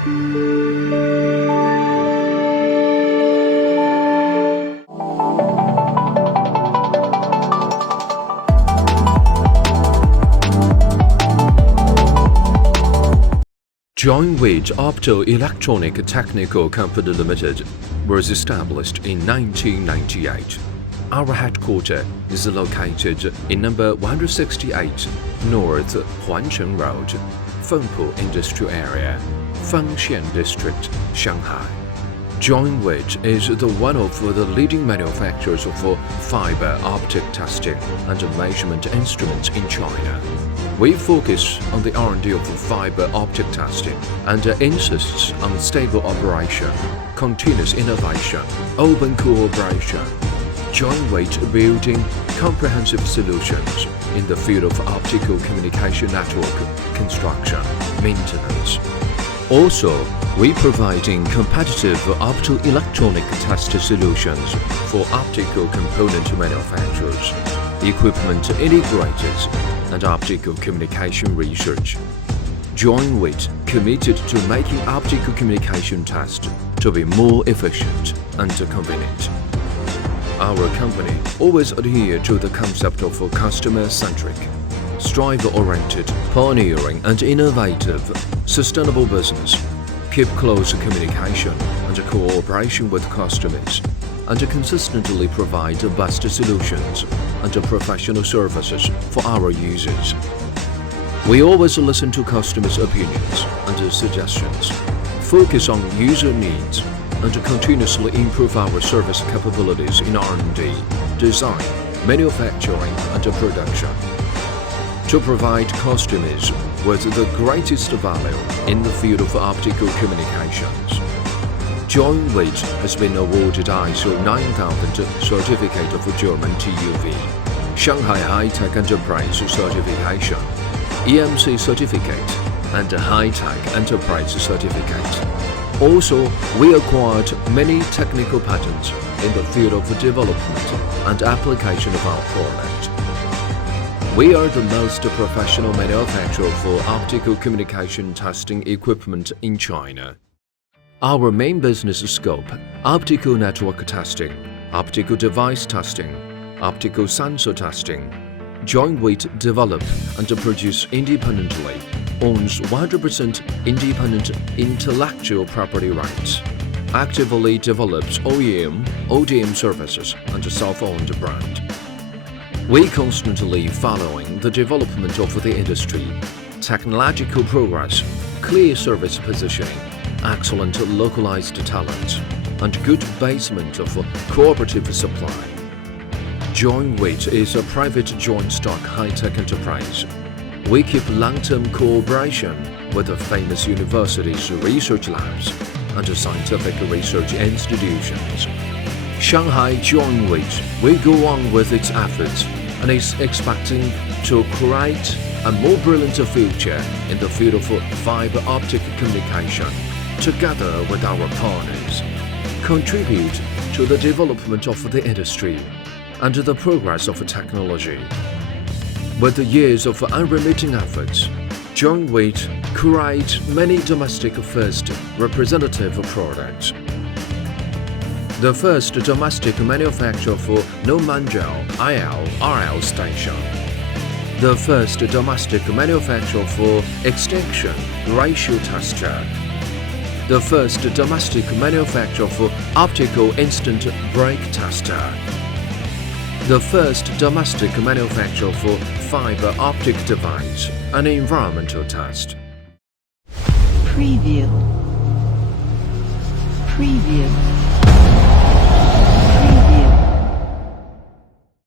Joinwit Optoelectronic Technical Company Limited was established in 1998. Our headquarters is located in number 168 North Huancheng Road, Fengpu Industrial Area, Fengxian District, Shanghai. Joinwit is one of the leading manufacturers of fiber optic testing and measurement instruments in China. We focus on the R&D of fiber optic testing and insists on stable operation, continuous innovation, open cooperation. Joinwit building comprehensive solutions in the field of optical communication network construction, maintenance. Also, we providing competitive optoelectronic test solutions for optical component manufacturers, equipment integrators, and optical communication research. Joinwit committed to making optical communication tests to be more efficient and convenient. Our company always adhere to the concept of customer-centric, strive-oriented, pioneering and innovative, sustainable business, keep close communication and cooperation with customers, and consistently provide the best solutions and professional services for our users. We always listen to customers' opinions and suggestions, focus on user needs, and continuously improve our service capabilities in R&D, design, manufacturing, and production, to provide customers with the greatest value in the field of optical communications. Joinwit has been awarded ISO 9000 Certificate of German TÜV, Shanghai High-Tech Enterprise Certification, EMC Certificate, and High-Tech Enterprise Certificate. Also, we acquired many technical patents in the field of development and application of our product. We are the most professional manufacturer for optical communication testing equipment in China. Our main business scope: optical network testing, optical device testing, optical sensor testing. Joinwit develop and produce independently, owns 100% independent intellectual property rights, actively develops OEM, ODM services and self-owned brand. We constantly following the development of the industry, technological progress, clear service positioning, excellent localized talent, and good basement of cooperative supply. Joinwit is a private joint stock high-tech enterprise. We keep long-term cooperation with the famous universities, research labs, and scientific research institutions. Shanghai Joinwit will go on with its efforts and is expecting to create a more brilliant future in the field of fiber optic communication, together with our partners, contribute to the development of the industry and the progress of technology. With the years of unremitting efforts, Joinwit create many domestic first representative products. The first domestic manufacturer for no-managel IL-RL station. The first domestic manufacturer for extinction ratio tester. The first domestic manufacturer for optical instant break tester. The first domestic manufacturer for fiber optic device and environmental test. Preview.